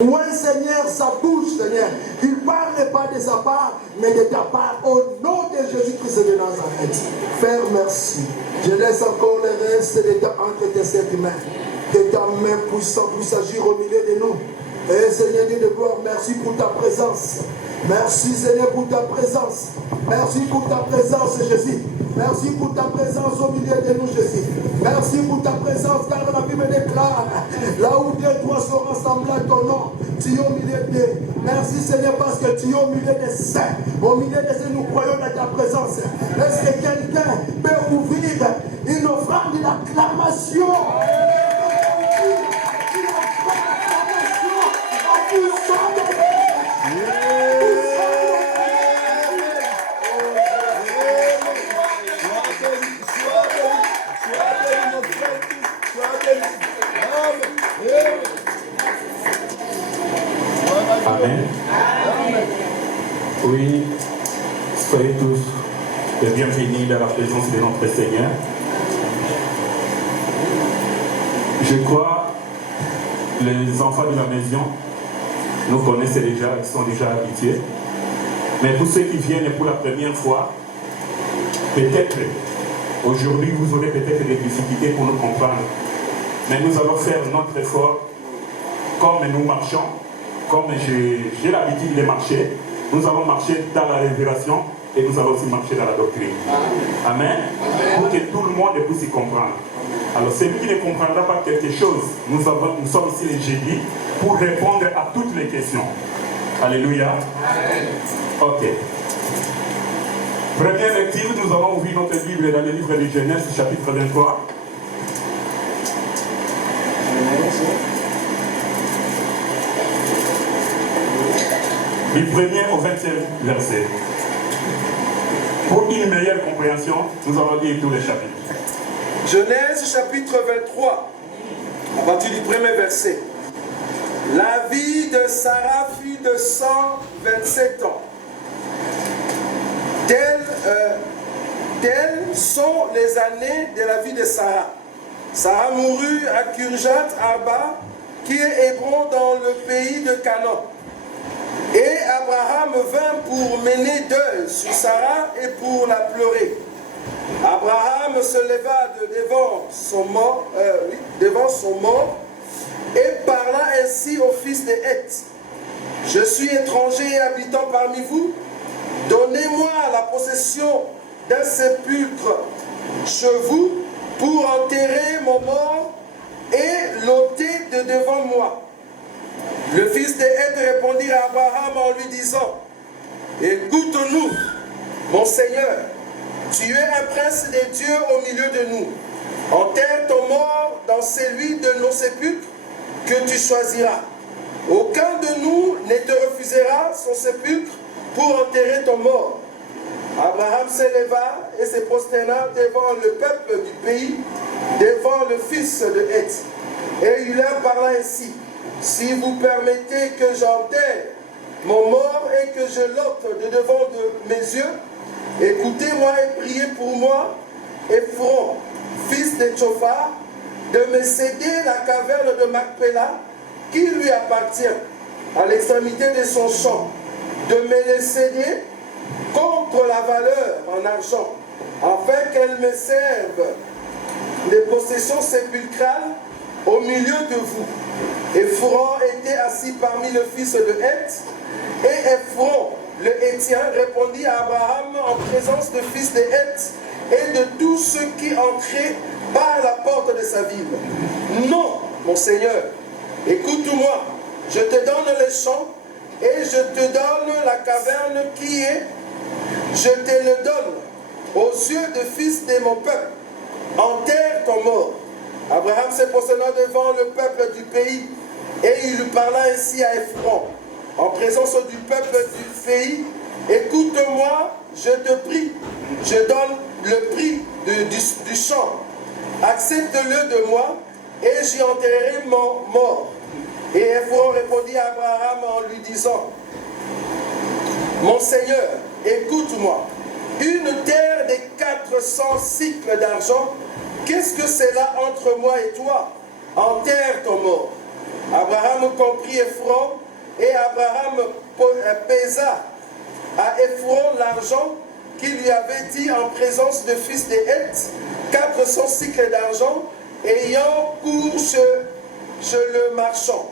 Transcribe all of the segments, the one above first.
Oui, Seigneur, sa bouche, Seigneur. Il ne parle pas de sa part, mais de ta part. Au nom de Jésus-Christ de Nazareth. Père, merci. Je laisse encore le reste de ta entre tes sept mains. Que ta main puissante puisse agir au milieu de nous. Et Seigneur Dieu de gloire, merci pour ta présence. Merci Seigneur pour ta présence. Merci pour ta présence, Jésus. Merci pour ta présence au milieu de nous, Jésus. Merci pour ta présence, car la Bible déclare, là où deux toi sont rassemblés à ton nom, tu es au milieu d'eux. Merci Seigneur parce que tu es au milieu des saints. Au milieu de ceux nous croyons dans ta présence. Est-ce que quelqu'un peut ouvrir une offrande d'acclamation? Amen. Oui, soyez tous les bienvenus dans la présence de notre Seigneur. Je crois les enfants de la maison nous connaissent déjà, ils sont déjà habitués. Mais pour ceux qui viennent pour la première fois, peut-être aujourd'hui vous aurez peut-être des difficultés pour nous comprendre. Mais nous allons faire notre effort comme nous marchons. Comme j'ai l'habitude de marcher, nous allons marcher dans la révélation et nous allons aussi marcher dans la doctrine. Amen. Pour que tout le monde puisse y comprendre. Alors celui qui ne comprendra pas quelque chose, nous sommes ici les jeudis pour répondre à toutes les questions. Alléluia. Ok. Première lecture, nous allons ouvrir notre Bible dans le livre de Genèse, chapitre 23. Du 1er au 20e verset. Pour une meilleure compréhension, nous allons lire tous les chapitres. Genèse chapitre 23, à partir du premier verset. La vie de Sarah fut de 127 ans. Telles sont les années de la vie de Sarah. Sarah mourut à Kirjat Arba, qui est Hébron dans le pays de Canaan. Et Abraham vint pour mener deuil sur Sarah et pour la pleurer. Abraham se leva devant son mort et parla ainsi au fils de Heth. Je suis étranger et habitant parmi vous. Donnez-moi la possession d'un sépulcre chez vous pour enterrer mon mort et l'ôter de devant moi. Le fils de Heth répondit à Abraham en lui disant, écoute-nous, mon Seigneur, tu es un prince des dieux au milieu de nous. Enterre ton mort dans celui de nos sépulcres que tu choisiras. Aucun de nous ne te refusera son sépulcre pour enterrer ton mort. Abraham s'éleva et se prosterna devant le peuple du pays, devant le fils de Heth. Et il leur parla ainsi, si vous permettez que j'enterre mon mort et que je l'ôte de devant de mes yeux, écoutez-moi et priez pour moi, Ephron, fils de Tchophar, de me céder la caverne de Macpéla, qui lui appartient, à l'extrémité de son champ, de me le céder contre la valeur en argent, afin qu'elle me serve de possession sépulcrale au milieu de vous. Ephron était assis parmi le fils de Heth, et Ephron, le Héthien, répondit à Abraham en présence du fils de Heth et de tous ceux qui entraient par la porte de sa ville. Non, mon Seigneur, écoute-moi, je te donne les champs et je te donne la caverne qui est, je te le donne aux yeux de fils de mon peuple. Enterre ton mort. Abraham se prosterna devant le peuple du pays et il lui parla ainsi à Ephron, en présence du peuple du pays, écoute-moi, je te prie, je donne le prix du champ, accepte-le de moi et j'y enterrerai mon mort. Et Ephron répondit à Abraham en lui disant, mon Seigneur, écoute-moi, une terre de 400 cycles d'argent, qu'est-ce que c'est là entre moi et toi? Enterre ton mort. Abraham comprit Ephron, et Abraham pesa à Ephron l'argent qu'il lui avait dit en présence de fils de Heth, 400 cycles d'argent, ayant pour chez le marchand.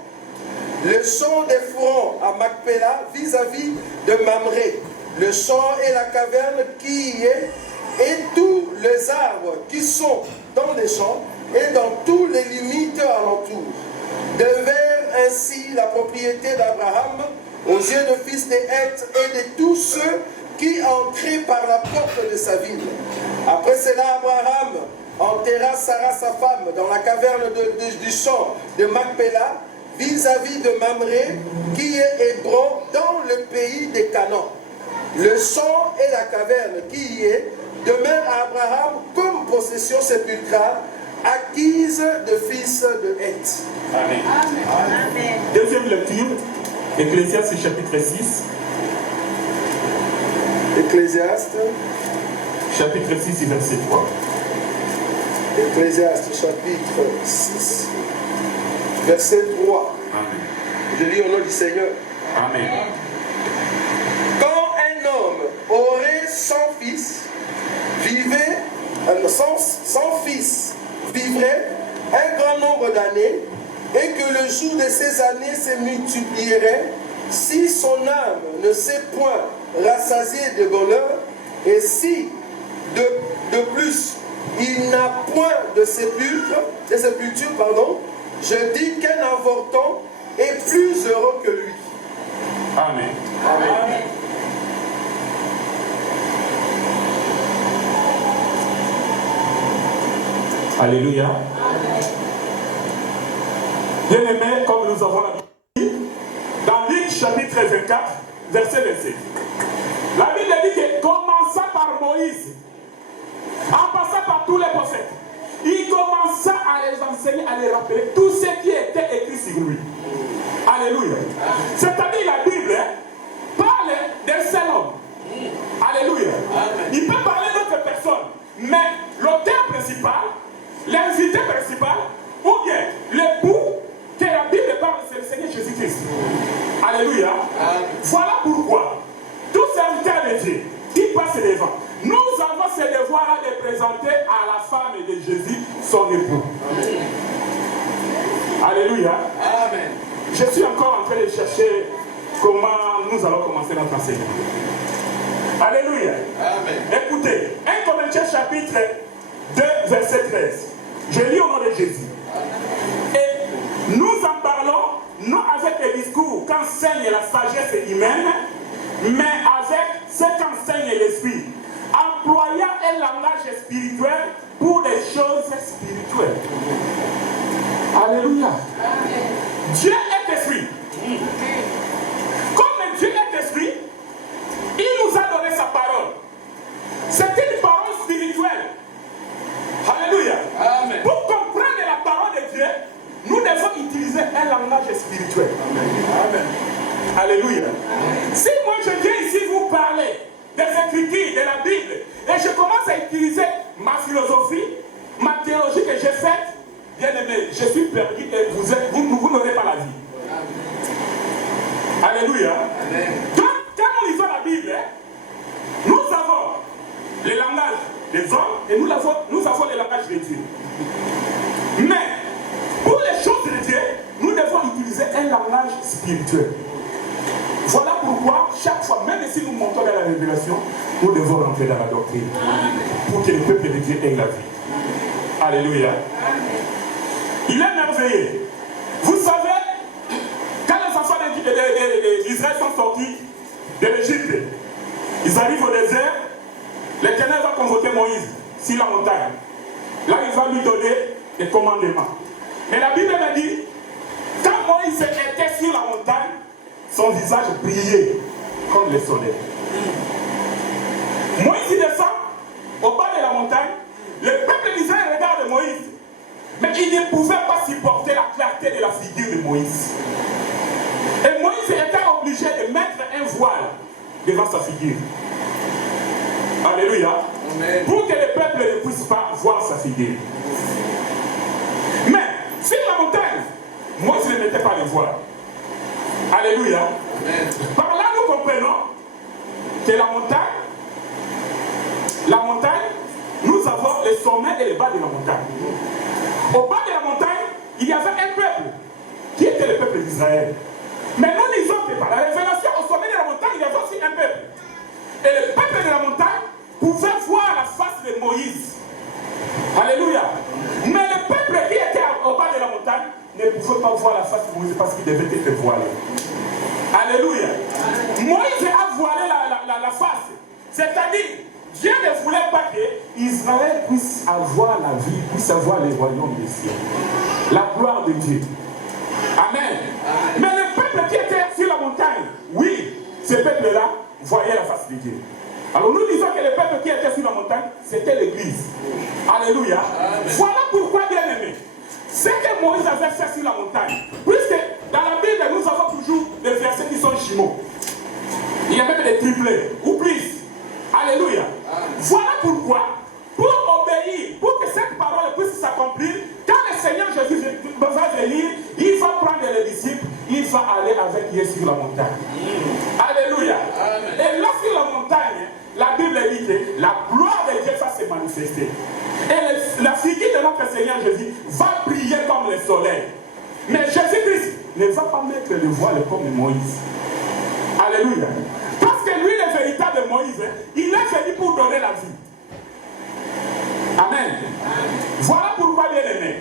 Le champ d'Ephron à Macpéla vis-à-vis de Mamré, le champ et la caverne qui y est, et tous les arbres qui sont dans les champs et dans toutes les limites alentour, devinrent ainsi la propriété d'Abraham aux yeux de fils de Heth et de tous ceux qui entraient par la porte de sa ville. Après cela, Abraham enterra Sarah sa femme dans la caverne du champ de Macpéla, vis-à-vis de Mamré, qui est Hébron dans le pays de Canaan. Le champ et la caverne qui y est demeurent à Abraham comme possession sépulcrale, acquise de fils de Heth. Amen. Amen. Deuxième lecture, Ecclésiaste chapitre 6. Ecclésiaste, Chapitre 6, verset 3. Ecclésiaste chapitre 6, verset 3. Amen. Je lis au nom du Seigneur. Amen. Quand un homme aurait 100 fils, sans fils vivrait un grand nombre d'années, et que le jour de ces années se multiplierait, si son âme ne s'est point rassasiée de bonheur, et si de plus il n'a point de sépulture, je dis qu'un avorton est plus heureux que lui. Amen. Amen. Alléluia. Bien-aimés, comme nous avons dit, dans Luc chapitre 24, verset 27, la Bible dit que commença par Moïse, en passant par tous les prophètes, il commença à les enseigner, à les rappeler tout ce qui était écrit sur lui. Alléluia. C'est-à-dire la Bible parle d'un seul homme. Alléluia. Il peut parler d'autres personnes, mais l'auteur principal, l'invité principal, ou bien l'époux que la Bible parle, c'est le Seigneur Jésus-Christ. Alléluia. Voilà pourquoi tous serviteurs de Dieu qui passent devant, nous avons ce devoir de présenter à la femme de Jésus son époux. Alléluia. Amen. Je suis encore en train de chercher comment nous allons commencer notre enseignement. Alléluia. Amen. Écoutez, 1 Corinthiens chapitre 2, verset 13. Je lis au nom de Jésus. Et nous en parlons non avec les discours qu'enseigne la sagesse humaine, mais avec ce qu'enseigne l'esprit, employant un langage spirituel pour des choses spirituelles. Alléluia. Dieu est esprit. Comme Dieu est esprit, il nous a donné sa parole. C'est une parole spirituelle. Alléluia. Amen. Pour comprendre la parole de Dieu, nous devons utiliser un langage spirituel. Amen. Alléluia. Si moi je viens ici vous parler des Écritures, de la Bible, et je commence à utiliser ma philosophie, ma théologie que j'ai faite, bien aimé, je suis perdu et vous n'aurez pas la vie. Alléluia. Amen. Donc, quand nous lisons la Bible, nous avons le langage des hommes et nous avons le langage de Dieu. Mais, pour les choses de Dieu, nous devons utiliser un langage spirituel. Voilà pourquoi, chaque fois, même si nous montons dans la révélation, nous devons rentrer dans la doctrine. Pour que le peuple de Dieu ait la vie. Alléluia. Il est merveilleux. Vous savez, quand les enfants d'Israël sont sortis de l'Égypte, ils arrivent au désert, l'Éternel va convoquer Moïse sur la montagne. Là, il va lui donner des commandements. Mais la Bible me dit, quand Moïse était sur la montagne, son visage brillait comme le soleil. Moïse descend au bas de la montagne, le peuple d'Israël regarde Moïse, mais il ne pouvait pas supporter la clarté de la figure de Moïse. Et Moïse était obligé de mettre un voile devant sa figure. Alléluia. Amen. Pour que le peuple ne puisse pas voir sa figure. Mais sur la montagne, Moïse ne mettait pas les voiles. Alléluia. Amen. Par là, nous comprenons que la montagne, nous avons les sommets et les bas de la montagne. Au bas de la montagne, il y avait un peuple qui était le peuple d'Israël. Mais nous disons que par la révélation au sommet de la montagne, il y avait aussi un peuple. Et le peuple de la montagne pouvait voir la face de Moïse. Alléluia. Mais le peuple qui était au bas de la montagne ne pouvait pas voir la face de Moïse parce qu'il devait être voilé. Alléluia. Moïse a voilé la face. C'est-à-dire, Dieu ne voulait pas que Israël puisse avoir la vie, puisse avoir les royaumes des cieux. La gloire de Dieu. Amen. Mais le peuple qui était sur la montagne, oui, ce peuple-là voyait la face de Dieu. Alors nous disons que le peuple qui était sur la montagne, c'était l'église. Alléluia. Amen. Voilà pourquoi, bien aimé, ce que Moïse avait fait sur la montagne, puisque dans la Bible, nous avons toujours des versets qui sont jumeaux. Il y a même des triplés, ou plus. Alléluia. Amen. Voilà pourquoi, pour obéir, pour que cette parole puisse s'accomplir, quand le Seigneur Jésus va venir, il va prendre les disciples, il va aller avec eux sur la montagne. Alléluia. Amen. Et là sur la montagne, la Bible dit que la gloire de Dieu va se manifester. Et la figure de notre Seigneur Jésus va briller comme le soleil. Mais Jésus-Christ ne va pas mettre le voile comme Moïse. Alléluia. Parce que lui, le véritable Moïse, il est venu pour donner la vie. Amen. Voilà pourquoi, bien aimé,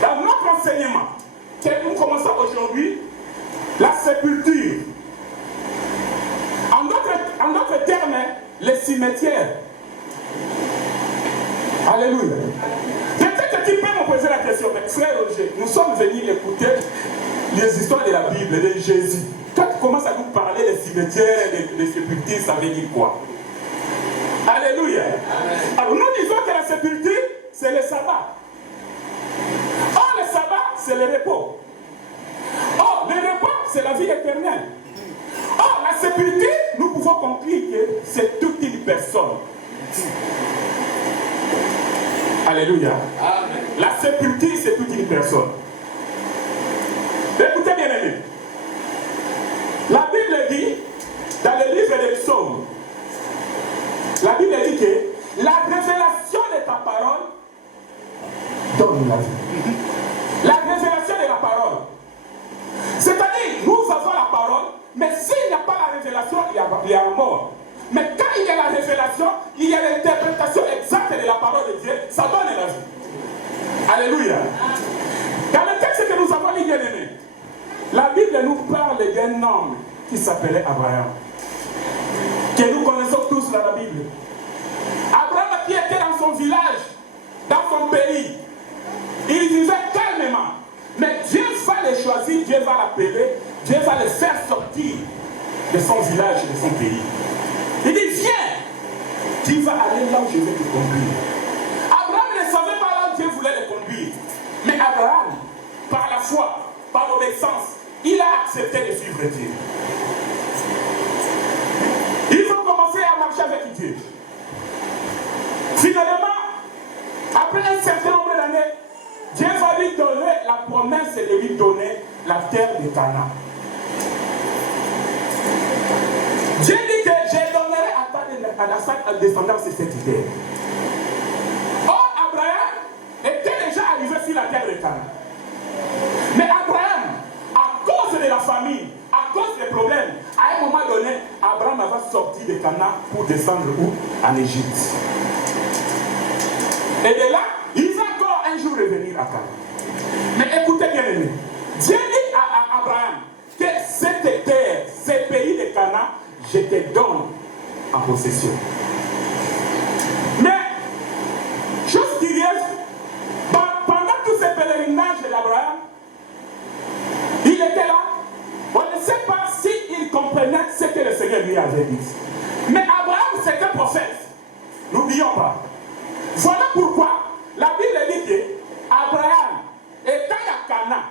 dans notre enseignement, que nous commençons aujourd'hui, la sépulture. En d'autres termes, les cimetières. Alléluia. Peut-être que tu peux me poser la question, mais frère Roger, nous sommes venus écouter les histoires de la Bible, de Jésus. Quand tu commences à nous parler des cimetières, des sépultures, ça veut dire quoi? Alléluia. Amen. Alors nous disons que la sépulture, c'est le sabbat. Or, le sabbat, c'est le repos. Or, le repos, c'est la vie éternelle. Or, la sépulture, nous pouvons conclure que c'est toute une personne. Alléluia. Amen. La sépulture, c'est toute une personne. Écoutez bien aimé. La Bible dit, dans le livre des Psaumes, la Bible dit que la révélation de ta parole donne la vie. La révélation de la parole. C'est-à-dire, nous avons la parole, mais s'il n'y a pas la révélation, il y a la mort. Mais quand il y a la révélation, il y a l'interprétation exacte de la parole de Dieu, ça donne la vie. Alléluia. Dans le texte que nous avons lu, bien aimé, la Bible nous parle d'un homme qui s'appelait Abraham, que nous connaissons tous dans la Bible. Abraham qui était dans son village, dans son pays, il vivait calmement. Mais Dieu va le choisir, Dieu va l'appeler, Dieu va le faire sortir de son village, de son pays. Il dit, viens, tu vas aller là où je vais te conduire. Abraham ne savait pas là où Dieu voulait le conduire. Mais Abraham, par la foi, par l'obéissance, il a accepté de suivre Dieu. Il faut commencer à marcher avec Dieu. Finalement, après un certain nombre d'années, Dieu va lui donner la promesse de lui donner la terre de Canaan. Dieu dit que je donnerai à ta descendance cette terre. Or, Abraham était déjà arrivé sur la terre de Canaan. Mais Abraham, à cause de la famine, à cause des problèmes, à un moment donné, Abraham va sortir de Canaan pour descendre où? En Égypte. Et de là, il va encore un jour revenir à Canaan. Mais écoutez bien aimé, Dieu dit à Abraham que cette terre, ce pays de Canaan, je te donne en possession. Mais, chose curieuse, pendant tous ces pèlerinages d'Abraham, il était là. On ne sait pas s'il comprenait ce que le Seigneur lui avait dit. Mais Abraham, c'est un prophète. N'oublions pas. Voilà pourquoi la Bible dit que Abraham était à Canaan.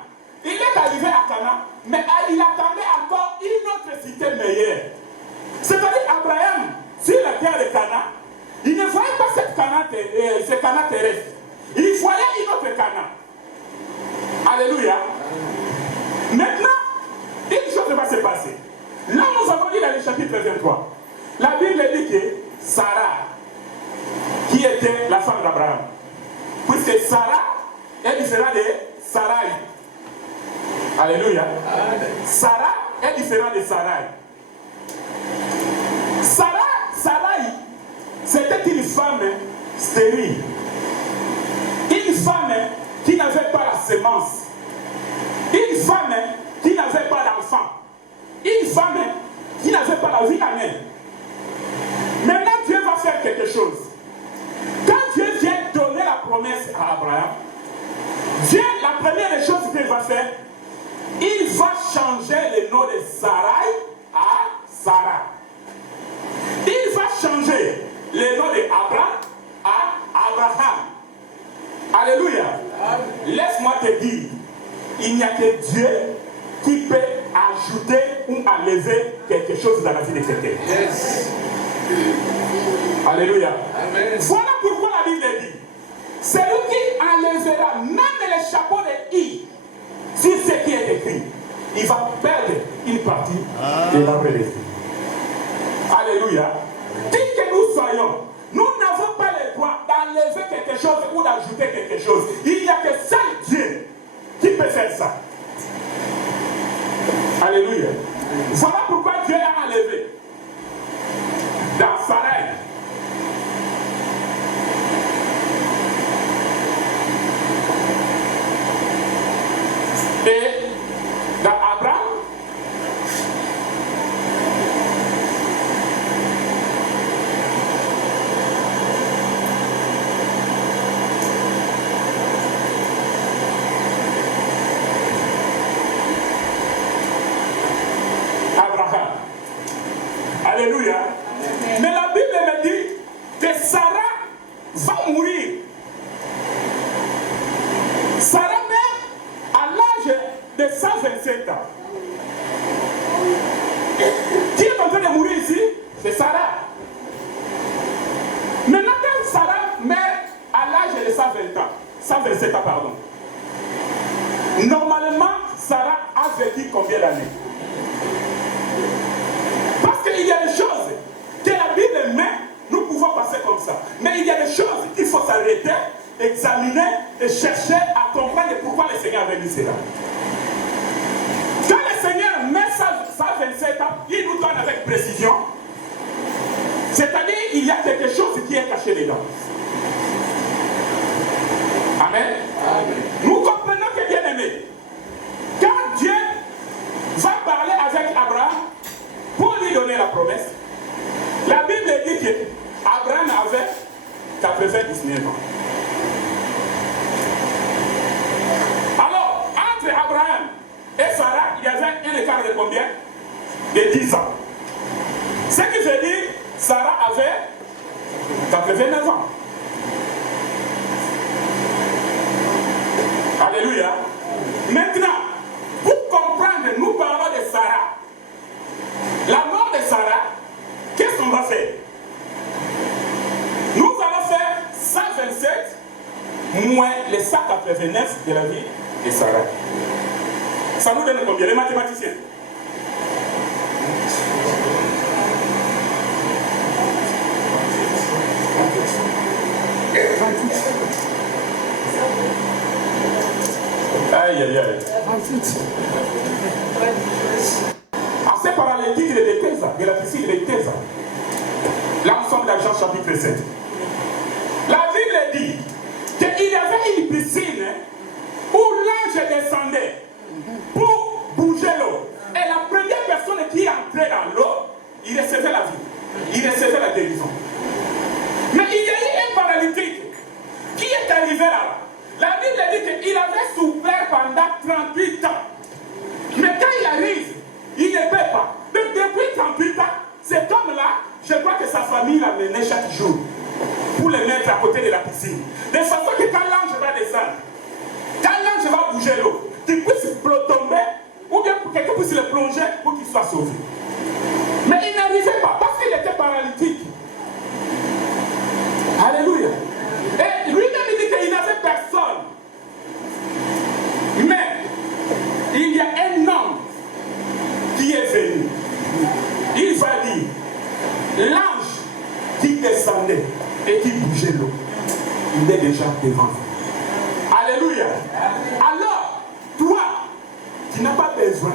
Il est arrivé à Canaan, mais il attendait encore une autre cité meilleure. C'est-à-dire Abraham, sur la terre de Canaan, il ne voyait pas ce Canaan terrestre. Il voyait une autre Canaan. Alléluia. va se passer? Là, nous avons dit dans le chapitre 23, la Bible dit que Sarah, qui était la femme d'Abraham, puisque Sarah est différente de Sarai. Alléluia. Amen. Sarah est différente de Sarai. Sarai, c'était une femme stérile. Une femme qui n'avait pas la sémence. Une femme qui n'avait pas d'enfant. Une femme qui n'avait pas la vie en elle. Maintenant, Dieu va faire quelque chose. Quand Dieu vient donner la promesse à Abraham, Dieu, la première des choses qu'il va faire, il va changer le nom de Sarai à Sarah. Il va changer le nom d'Abraham à Abraham. Alléluia. Laisse-moi te dire, il n'y a que Dieu qui peut ajouter ou enlever quelque chose dans la vie de quelqu'un. Yes. Alléluia. Amen. Voilà pourquoi la Bible dit, celui qui enlèvera même le chapeau de I sur ce qui est écrit, il va perdre une partie de l'arbre de vie. Alléluia. Dit que nous soyons, nous n'avons pas le droit d'enlever quelque chose ou d'ajouter quelque chose. Il n'y a que seul Dieu qui peut faire ça. Alléluia. Voilà pourquoi Dieu a enlevé dans Sarai. Et dans Abraham, alléluia. Mais la Bible me dit que Sarah va mourir. Sarah meurt à l'âge de 127 ans. Qui est en train de mourir ici? C'est Sarah. Maintenant, quand Sarah meurt à l'âge de 120 ans, 127 ans, pardon. Normalement, Sarah a vécu combien d'années? Parce qu'il y a des choses que la Bible met, nous pouvons passer comme ça. Mais il y a des choses qu'il faut s'arrêter, examiner et chercher à comprendre pourquoi le Seigneur avait dit cela. Quand le Seigneur met 127 ans, il nous donne avec précision. C'est-à-dire il y a quelque chose qui est caché dedans. Amen. Amen. Nous comprenons que bien aimé, quand Dieu va parler avec Abraham pour lui donner la promesse, la Bible dit que Abraham avait 99 ans. Alors, entre Abraham et Sarah, il y avait un écart de combien? De 10 ans. Ce qui veut dire, Sarah avait 89 ans. Alléluia. Maintenant, pour comprendre, nous parlons de Sarah. La mort de Sarah, qu'est-ce qu'on va faire? Nous allons faire 127 moins les 189 de la vie de Sarah. Ça nous donne combien? Les mathématiciens? Aïe, aïe, aïe. Assez paralytique, il est de Thèse, de la piscine, il est de Thèse. L'ensemble de Jean chapitre 7. La Bible dit qu'il y avait une piscine où l'ange descendait pour bouger l'eau. Et la première personne qui entrait dans l'eau, il recevait la vie, il recevait la guérison. Mais il y a eu un paralytique qui est arrivé là. La Bible dit qu'il avait souffert pendant 38 ans. Mais quand il arrive, il ne paie pas. Mais depuis 38 ans, cet homme-là, je crois que sa famille l'amenait chaque jour pour le mettre à côté de la piscine. De façon que quand l'ange va descendre, quand l'ange va bouger l'eau, qu'il puisse tomber, ou bien que quelqu'un puisse le plonger pour qu'il soit sauvé. Mais il n'arrivait pas parce qu'il était paralytique. Alléluia. Et lui-même il dit qu'il n'avait personne. Mais il y a un homme qui est venu, il va dire, l'ange qui descendait et qui bougeait l'eau, il est déjà devant vous. Alléluia. Alors, toi, qui n'as pas besoin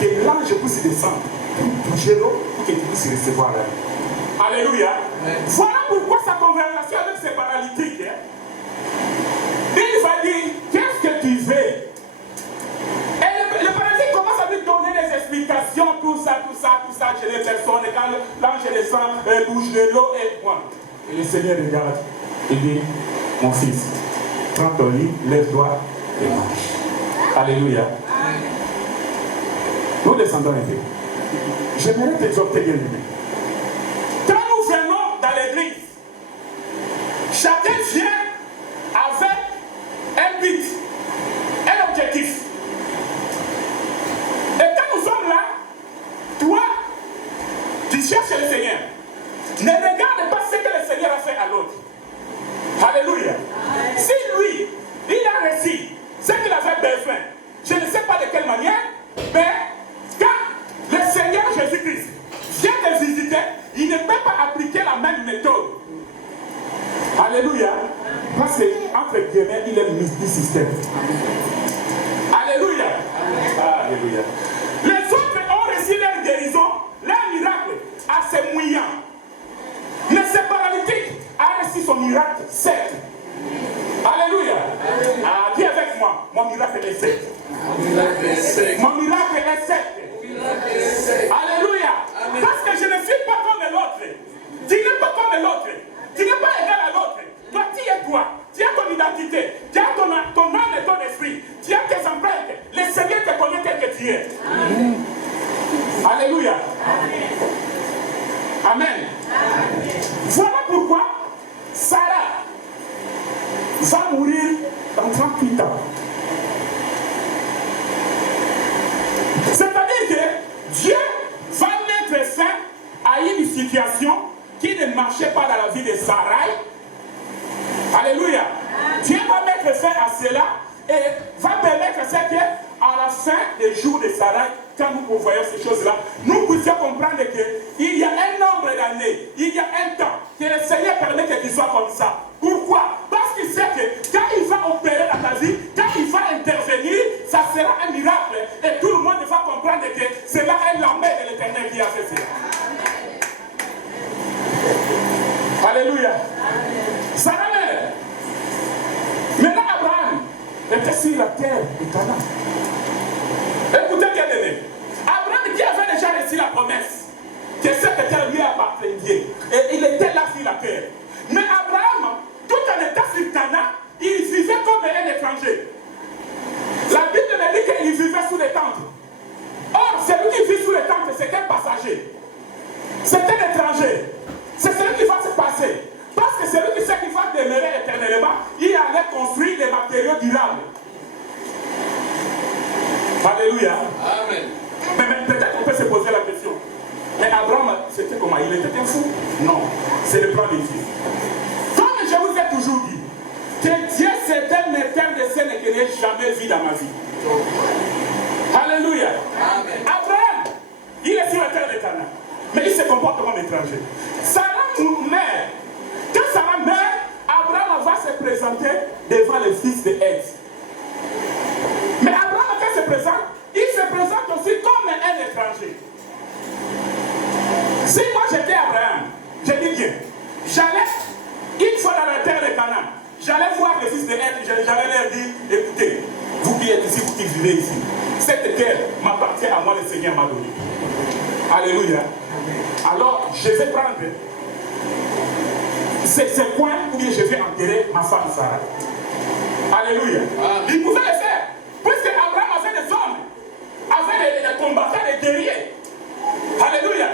que l'ange puisse descendre pour bouger l'eau, pour que tu puisses recevoir l'air. Alléluia. Voilà pourquoi sa conversation avec ces paralytiques, il va dire, qu'est-ce que tu veux? Et le paralytique commence à lui donner des explications, tout ça, chez les personnes, et quand l'ange descend, bouge de l'eau et point. Et le Seigneur regarde et dit, mon fils, prends ton lit, lève-toi et marche. Alléluia. Nous descendons un peu. J'aimerais t'exhorter bien aimé. Quand nous venons dans l'église, chacun vient avec un but, un objectif. Et quand nous sommes là, toi, tu cherches le Seigneur. Ne regarde pas ce que le Seigneur a fait à l'autre. Alléluia. Si lui, il a réussi ce qu'il avait besoin, je ne sais pas de quelle manière, mais quand le Seigneur Jésus-Christ vient te visiter, il ne peut pas appliquer la même méthode. Alléluia. Parce qu'entre guillemets, il est multisystème. Alléluia. Alléluia. Les autres ont reçu leur guérison, leur miracle à ses moyens. Mais ce paralytique a reçu son miracle sec. Alléluia. Ah, dis avec moi, mon miracle est sec. Mon miracle est sec. Alléluia. Parce que je ne suis pas comme l'autre. Tu n'es pas comme l'autre. Tu n'es pas égal à l'autre. Toi, tu es toi. Tu as ton identité. Tu as ton âme et ton esprit. Tu as tes empreintes. Le Seigneur te connaît tel que tu es. Alléluia. Amen. Voilà pourquoi Sarah va mourir dans 38 ans. C'est-à-dire que Dieu va mettre fin à une situation qui ne marchait pas dans la vie de Sarah. Alléluia. Dieu va mettre fin à cela et va permettre ce que, à la fin des jours de Sarah, quand nous voyons ces choses-là, nous puissions comprendre qu'il y a un nombre d'années, il y a un temps que le Seigneur permet qu'il soit comme ça. Pourquoi? Parce qu'il sait que quand il va opérer dans ta vie, quand il va intervenir, ça sera un miracle. Et tout le monde va comprendre que c'est là un l'armée de l'Éternel qui a fait ça. Alléluia. Sarah mère. Maintenant Abraham était sur la terre de Canaan. Écoutez bien aimé. Abraham qui avait déjà reçu la promesse que cette terre lui appartenait. Et il était là sur la terre. Mais Abraham, tout en étant sur Canaan, il vivait comme un étranger. La Bible me dit qu'il vivait sous les tentes. Or, celui qui vit sous les tentes, c'est un passager. C'est un étranger. C'est celui qui va se passer. Parce que celui qui sait qu'il va demeurer éternellement, il allait construire des matériaux durables. Alléluia. Amen. Mais peut-être on peut se poser la question. Mais Abraham, c'était comment? Il était un fou? Non. C'est le plan de Dieu. Comme je vous ai toujours dit, que Dieu c'est un metteur de scène que je n'ai jamais vu dans ma vie. Alléluia. Amen. Abraham, il est sur la terre de Canaan. Mais il se comporte comme étranger. Sarah meurt. Quand Sarah meurt, Abraham va se présenter devant le fils de Heth. Mais Abraham, quand il se présente, aussi comme un étranger. Si moi j'étais Abraham, je dis bien, j'allais, une fois dans la terre de Canaan, j'allais voir le fils de Heth, j'allais leur dire, écoutez, vous qui êtes ici, vous qui vivez ici, cette terre m'appartient à moi, le Seigneur m'a donné. Alléluia. Alors, je vais prendre ces coins où je vais enterrer ma femme Sarah. Alléluia. Il pouvait le faire. Puisque Abraham avait des hommes, avait des combattants, des guerriers. Alléluia.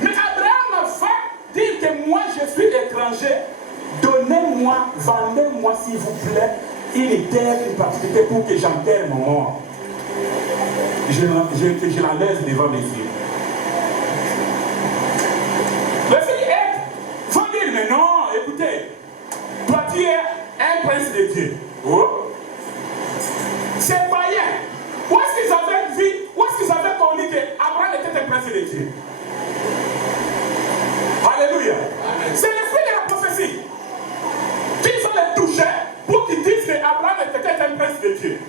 Mais Abraham va dire que moi je suis étranger. Donnez-moi, vendez-moi s'il vous plaît une terre, une particulier pour que j'enterre mon mort. Je la laisse devant mes yeux. Le fils va dire, mais non, écoutez, toi tu es un prince de Dieu. Oh. C'est païen. Où est-ce qu'ils avaient vu, où est-ce qu'ils avaient connu qu'Abraham était de Dieu. Alléluia. C'est l'esprit de la prophétie. Qu'ils ont les touché pour qu'ils disent qu'Abraham était un prince de Dieu.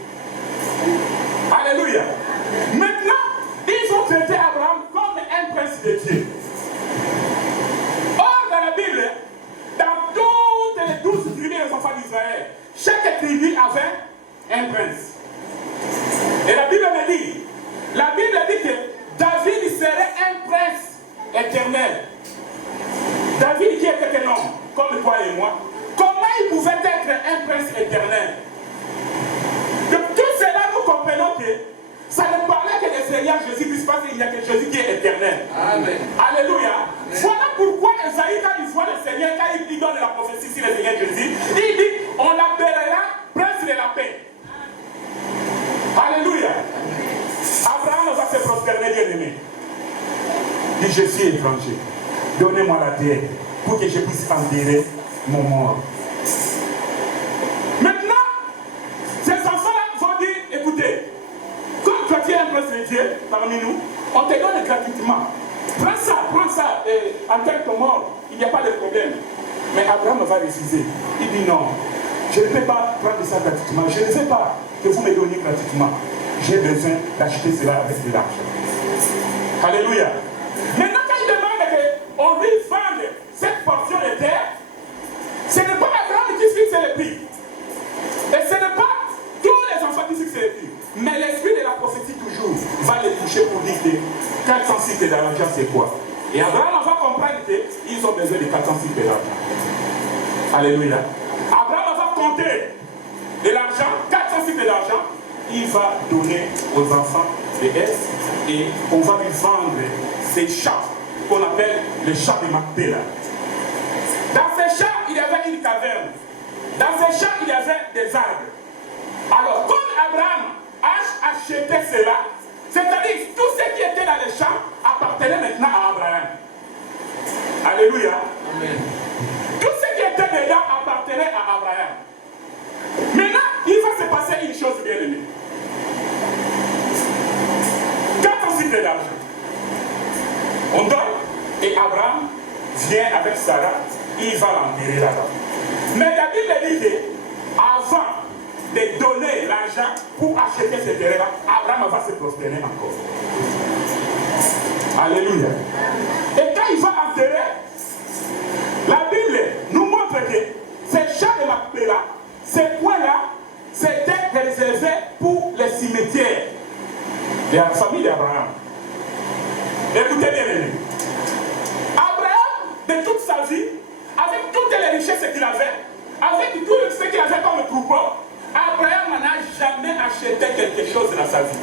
Alléluia. Maintenant, ils ont traité Abraham comme un prince de Dieu. Or, dans la Bible, dans toutes les 12 tribus des enfants d'Israël, chaque tribu avait un prince. Et la Bible dit que David serait un prince éternel. David qui était un homme, comme toi et moi, comment il pouvait être un prince éternel? De tout cela, nous comprenons que ça ne parlait que du Seigneur Jésus-Christ, parce qu'il y a que Jésus qui est éternel. Amen. Alléluia. Amen. Voilà pourquoi Esaïe, quand il voit le Seigneur, quand il donne la prophétie sur le Seigneur Jésus, il dit, on l'appellera prince de la paix. Alléluia. Abraham va se prosterner, bien-aimé. Il dit, je suis étranger. Donnez-moi la terre pour que je puisse enterrer mon mort. Maintenant, ces enfants-là vont dire, écoutez, comme toi tu es un prince de Dieu parmi nous, on te donne gratuitement. Prends ça, et enterre ton mort, il n'y a pas de problème. Mais Abraham va refuser. Il dit non, je ne peux pas prendre ça gratuitement. Je ne sais pas que vous me donniez gratuitement. J'ai besoin d'acheter cela avec de l'argent. Alléluia. Maintenant, quand il demande qu'on lui vende cette portion de terre, ce n'est pas Abraham qui fixe le prix. Et ce n'est pas tous les enfants qui fixent le prix. Mais l'esprit de la prophétie toujours va les toucher pour dire que 400 cycles d'argent, c'est quoi? Et Abraham va comprendre qu'ils ont besoin de 400 cycles d'argent. Alléluia. Abraham va compter de l'argent, 400 cycles d'argent. Il va donner aux enfants de Heth et on va lui vendre ces champs qu'on appelle les champs de Macpéla. Dans ces champs, il y avait une caverne. Dans ces champs, il y avait des arbres. Alors, comme Abraham a acheté cela, c'est-à-dire tout ce qui était dans les champs appartenait maintenant à Abraham. Alléluia. Amen. Tout ce qui était dedans appartenait à Abraham. Maintenant, il va se passer une chose bien aimée. 4 cycles d'argent. On donne et Abraham vient avec Sarah, il va l'enterrer là-bas. Mais la Bible dit qu'avant de donner l'argent pour acheter ce terrain-là, Abraham va se prosterner encore. Alléluia. Et quand il va enterrer, la Bible nous montre que ces champs de Macpéla, ces points-là, c'était réservé pour les cimetières de la famille d'Abraham. Écoutez bien, aimés. Abraham, de toute sa vie, avec toutes les richesses qu'il avait, avec tout ce qu'il avait comme troupeau, Abraham n'a jamais acheté quelque chose dans sa vie.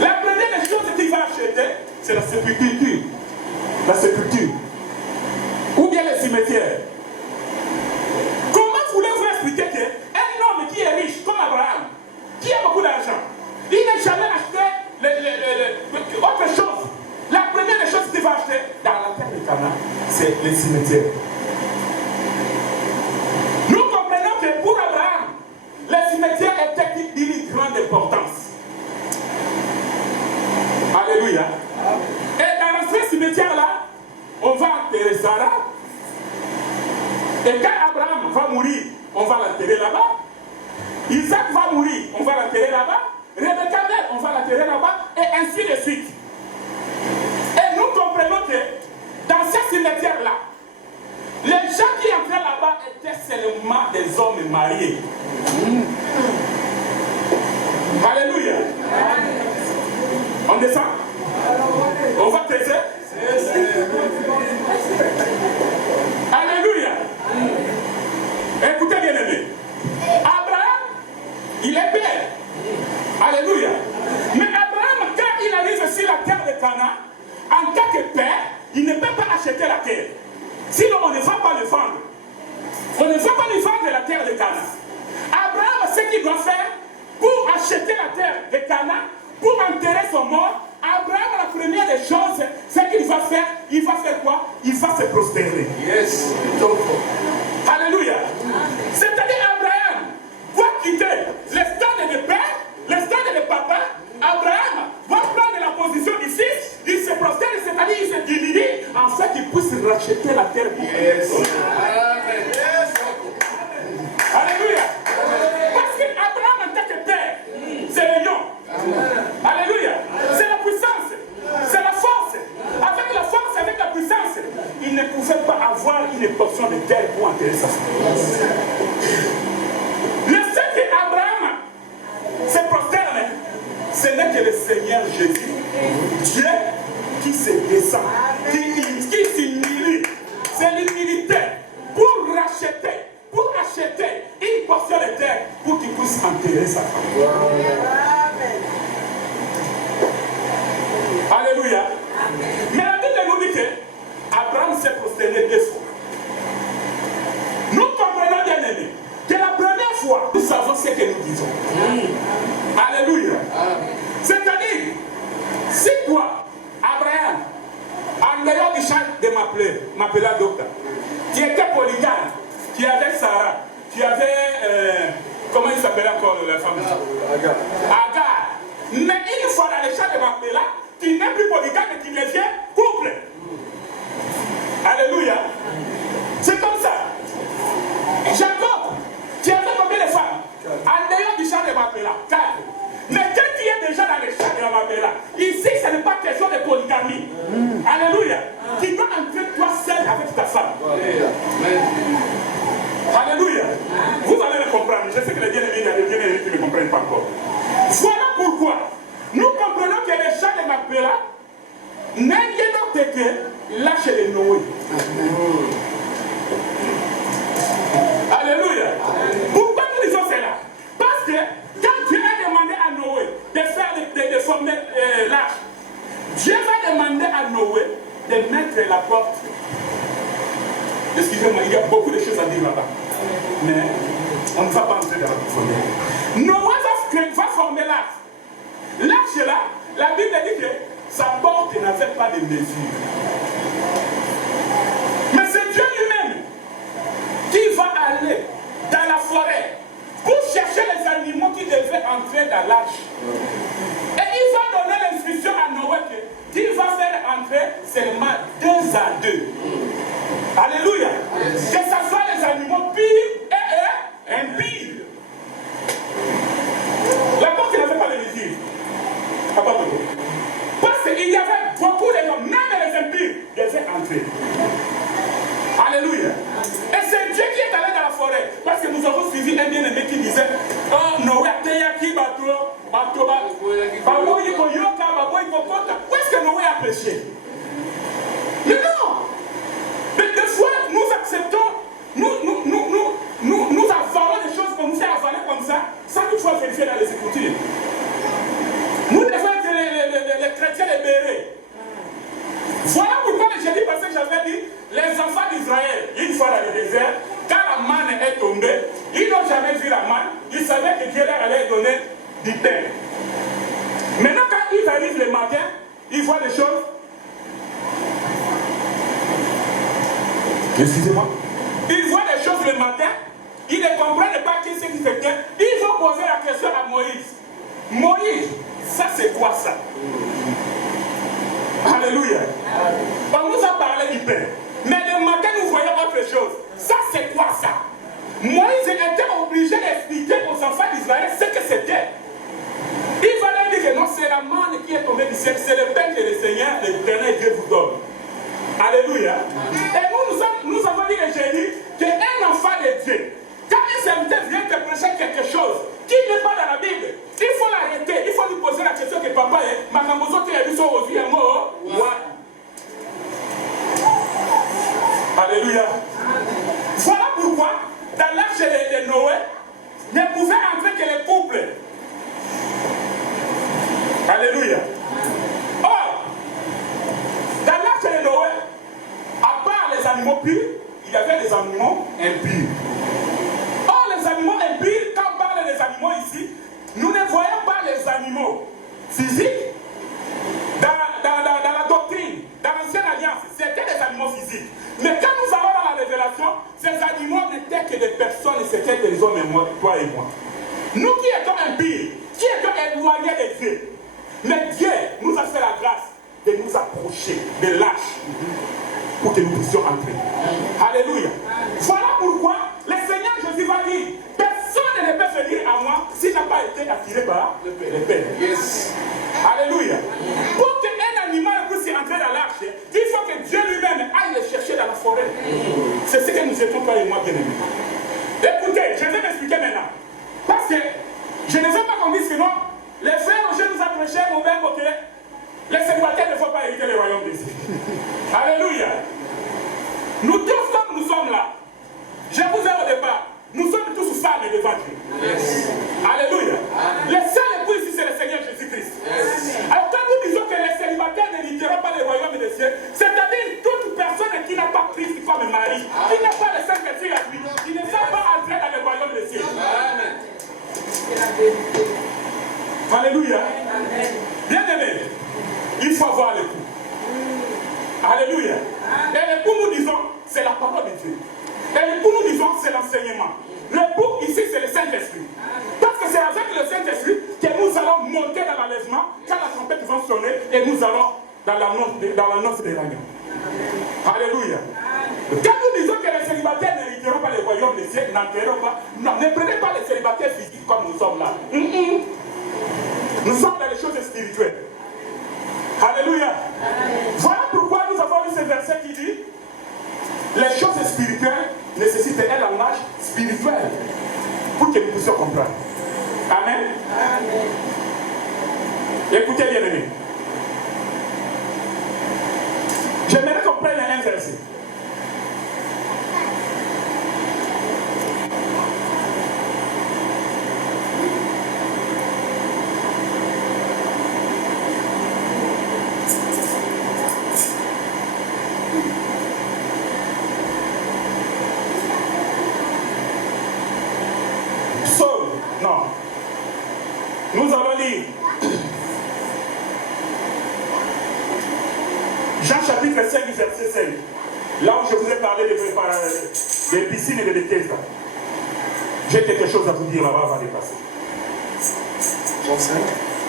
La première des choses qu'il va acheter, c'est la sépulture. La sépulture. Ou bien les cimetières. Comment voulez-vous expliquer qu'un homme qui est riche comme Abraham, qui a beaucoup d'argent, il n'a jamais acheté autre chose? La première des choses qu'il va acheter dans la terre de Canaan, c'est les cimetières. Nous comprenons que pour Abraham, les cimetières étaient d'une grande importance. Alléluia. Et dans ces cimetières-là, on va enterrer Sarah. Et quand Abraham va mourir, on va l'enterrer là-bas. Isaac va mourir, on va l'enterrer là-bas. Rebecca, on va l'enterrer là-bas. Et ainsi de suite. Et nous comprenons que dans ces cimetières-là, les gens qui entraient là-bas étaient seulement des hommes mariés. Alléluia. On descend. On va taiser. Alléluia. Écoutez bien aimé. Abraham, il est père. Alléluia. Mais Abraham, quand il arrive sur la terre de Canaan, en tant que père, il ne peut pas acheter la terre. Sinon, on ne va pas le vendre. On ne va pas lui vendre la terre de Canaan. Abraham, ce qu'il doit faire pour acheter la terre de Canaan, pour enterrer son mort, Abraham, la première des choses, c'est qu'il va faire, il va faire quoi? Il va se prosterner. Yes. Alléluia. C'est-à-dire Abraham va quitter les stades de père, les stades de papa. Abraham va prendre la position du fils, il se prosterne. racheter la terre pour Alléluia. Parce qu'Abraham en tant que père, c'est le lion. Alléluia. C'est la puissance, c'est la force. Avec la force, avec la puissance, il ne pouvait pas avoir une portion de terre pour enterrer sa femme. Le fait qu'Abraham se prosterne, ce n'est que le Seigneur Jésus, Dieu qui se descend, qui s'humilie. C'est l'humilité pour acheter une portion de terre pour qu'il puisse enterrer sa femme. Alléluia. Mais la Bible nous dit qu'Abraham s'est prosterné 2 fois. Nous comprenons bien aimé que la première fois, nous savons ce que nous disons. Alléluia. C'est-à-dire, si toi, Abraham, en dehors du champ de m'appeler docteur, tu étais polygame, tu avais Sarah, tu avais, comment il s'appelait encore la femme? Agar. Mais une fois dans le champ de m'appeler, tu n'es plus polygame et tu deviens couple. Alléluia. C'est comme ça. Jacob, tu avais combien de femmes? En dehors du champ de m'appeler, 4. Mais quand tu es déjà dans le champ de m'appeler, ici ce n'est pas question de polygamie. Alléluia. Tu dois entrer toi seul avec ta femme. Alléluia. Vous allez le comprendre. Je sais que les bien-aimés, il y a des bien-aimés qui ne comprennent pas encore. Voilà pourquoi nous comprenons que le champ de Macpéla n'est rien d'autre que l'arche de Noé. Alléluia. Pourquoi nous disons cela? Parce que quand Dieu a demandé à Noé de former l'arche, Dieu va demander à Noé de mettre la porte. Excusez-moi, il y a beaucoup de choses à dire là-bas. Mais on ne va pas entrer dans la profondeur. Noé va former l'arche. L'arche là, la Bible dit que sa porte n'avait pas de mesure. Mais c'est Dieu lui-même qui va aller dans la forêt pour chercher les animaux qui devaient entrer dans l'arche. Et il va donner l'instruction à Noé qu'il va faire entrer seulement 2 à 2. Alléluia. Que ce soit les animaux pires et impies. La porte n'avait pas de mesure. Parce qu'il y avait beaucoup d'hommes, même les impies, devaient entrer. Alléluia. Et c'est Dieu qui est allé dans la forêt. Parce que nous avons suivi un bien-aimé qui disait, oh, Noé, où est-ce que Noé a péché? Mais non. Mais des fois, nous acceptons, nous avalons des choses comme ça, comme ça, sans toutefois vérifier dans les Écritures. Nous devons être les chrétiens libérés. Voilà pourquoi le jeudi passé, j'avais dit, les enfants d'Israël, une fois dans le désert, quand la manne est tombée, ils n'ont jamais vu la manne, ils savaient que Dieu leur allait donner du pain. Maintenant, quand ils arrivent le matin, ils voient des choses. Excusez-moi. Ils voient des choses le matin, ils ne comprennent pas qui c'est qui fait bien. Ils vont poser la question à Moïse. Moïse, ça c'est quoi ça? Alléluia. On nous a parlé du pain. Mais le matin, nous voyons autre chose. Ça c'est quoi ça? Moïse était obligé d'expliquer aux enfants d'Israël ce que c'était. Il va leur dire que non, c'est la manne qui est tombée du ciel, c'est le pain que le Seigneur, l'Éternel Dieu vous donne. Alléluia. Et nous avons dit que j'ai dit qu'un enfant de Dieu, quand un serviteur vient te prêcher quelque chose qui n'est pas dans la Bible, il faut l'arrêter, il faut lui poser la question que papa est, ma camozo qui a vu son aussi un mot. Alléluia. Voilà pourquoi, dans l'arche de Noé, ne pouvait entrer que les couples. Alléluia. Or, dans l'arche de Noé, à part les animaux purs, il y avait des animaux impurs. Or, les animaux impurs, quand on parle des animaux ici, nous ne voyons pas les animaux physiques. Dans la doctrine, dans l'ancienne alliance, c'était des animaux physiques. Mais quand nous allons dans la révélation, ces animaux n'étaient que des personnes, c'était des hommes et moi, toi et moi. Nous qui étions impurs, qui étions éloignés de Dieu, mais Dieu nous a fait la grâce de nous approcher de l'arche pour que nous puissions entrer. Alléluia. Voilà pourquoi le Seigneur Jésus va dire, personne ne peut venir à moi s'il n'a pas été attiré par le Père. Yes. Alléluia. Pour qu'un animal puisse entrer dans l'arche, il faut que Dieu lui-même aille le chercher dans la forêt. C'est ce que nous étions, toi et moi, bien-aimés. Écoutez, je vais m'expliquer maintenant. Parce que je ne veux pas qu'on dise que non, les frères au nous a prêché au même côté. Les célibataires ne faut pas hériter le royaume des cieux. Alléluia. Nous tous comme nous sommes là. Je vous ai au départ. Nous sommes tous femmes devant Dieu. Yes. Alléluia. Le seul époux ici, c'est le Seigneur Jésus-Christ. Yes. Alors quand nous disons que les célibataires n'hériteront pas le royaume des cieux, c'est-à-dire toute personne qui n'a pas Christ comme mari, qui n'a pas le Saint-Esprit à lui, qui ne sait pas entrer dans le royaume des cieux. Amen. Alléluia. Bien aimé, il faut avoir l'époux. Alléluia. Et l'époux, nous disons, c'est la parole de Dieu. Et l'époux, nous disons, c'est l'enseignement. L'époux, ici, c'est le Saint-Esprit. Parce que c'est avec le Saint-Esprit que nous allons monter dans l'enlèvement, quand la trompette va sonner, et nous allons dans la noce de l'agneau. Alléluia. Quand nous disons que les célibataires n'hériteront pas le royaume des cieux, n'entreront pas, non, ne prenez pas les célibataires physiques comme nous sommes là. Nous sommes dans les choses spirituelles. Alléluia. Voilà pourquoi nous avons lu ce verset qui dit les choses spirituelles nécessitent un langage spirituel pour que nous puissions comprendre. Amen. Amen. Écoutez bien aimé. J'aimerais qu'on prenne un verset. Non. Nous allons lire Jean chapitre 5, verset 5. Là où je vous ai parlé des piscines et des Bethesda. J'ai quelque chose à vous dire là-bas avant de passer. Jean 5.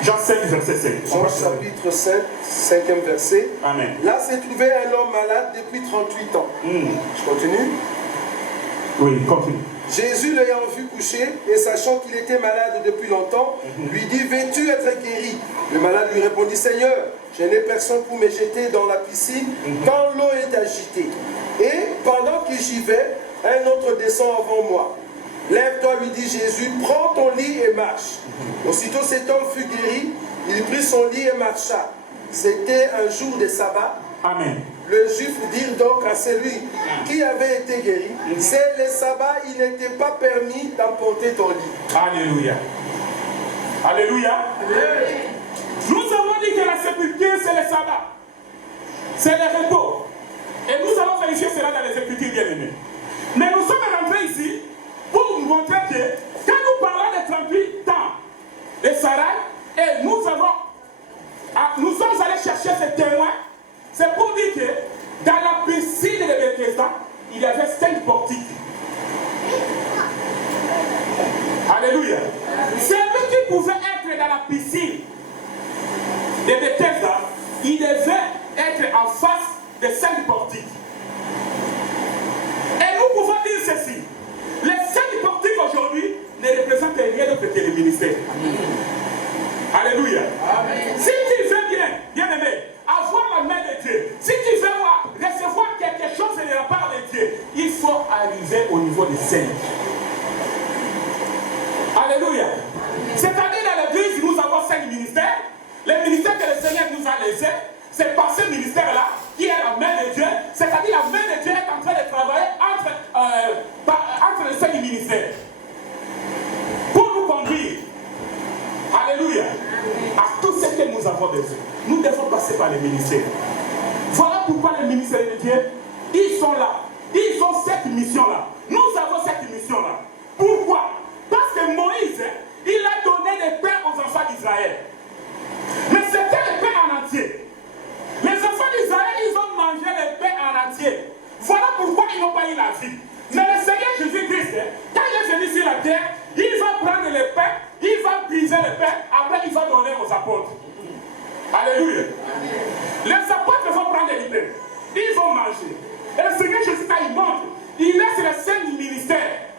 Jean 5, verset 5. Jean chapitre 5, 5e verset. Amen. Là s'est trouvé un homme malade depuis 38 ans. Je continue. Oui, continue. Jésus l'ayant vu coucher et sachant qu'il était malade depuis longtemps, lui dit, veux-tu être guéri? Le malade lui répondit, Seigneur, je n'ai personne pour me jeter dans la piscine quand l'eau est agitée. Et pendant que j'y vais, un autre descend avant moi. Lève-toi, lui dit Jésus, prends ton lit et marche. Aussitôt cet homme fut guéri, il prit son lit et marcha. C'était un jour de sabbat. Amen. Le juif dit donc à celui qui avait été guéri, c'est le sabbat, il n'était pas permis d'emporter ton lit. Alléluia. Alléluia. Nous avons dit que la sépulture, c'est le sabbat. C'est le repos. Et nous allons vérifier cela dans les Écritures bien-aimées. Mais nous sommes rentrés ici pour vous montrer que quand nous parlons de 38 ans de Sarai, et nous sommes allés chercher ces témoins, c'est pour dire que dans la piscine de Bethesda, il y avait 5 portiques. Alléluia. Celui qui pouvait être dans la piscine de Bethesda, il devait être en face des 5 portiques. Et nous pouvons dire ceci. Les 5 portiques aujourd'hui ne représentent rien d'autre que le ministère. Alléluia. Amen. Si tu veux bien aimé, avoir la main de Dieu, si tu veux recevoir quelque chose de la part de Dieu, il faut arriver au niveau des 5. Alléluia. C'est-à-dire dans l'église, nous avons 5 ministères. Le ministère que le Seigneur nous a laissé, c'est par ce ministère-là qui est la main de Dieu. C'est-à-dire la main de Dieu est en train de travailler entre les 5 ministères pour nous conduire. Alléluia. À tout ce que nous avons besoin, nous devons passer par les ministères. Voilà pourquoi les ministères de Dieu, ils sont là. Ils ont cette mission-là. Nous avons cette mission-là. Pourquoi? Parce que Moïse, il a donné le pain aux enfants d'Israël. Mais c'était le pain en entier. Les enfants d'Israël, ils ont mangé le pain en entier. Voilà pourquoi ils n'ont pas eu la vie. Mais le Seigneur Jésus-Christ, quand il est venu sur la terre, il va prendre le pain, il va briser le pain, après il va donner aux apôtres. Alléluia. Les apôtres vont prendre les pains. Ils vont manger. Et le Seigneur Jésus, quand il montre, il laisse le seul ministère.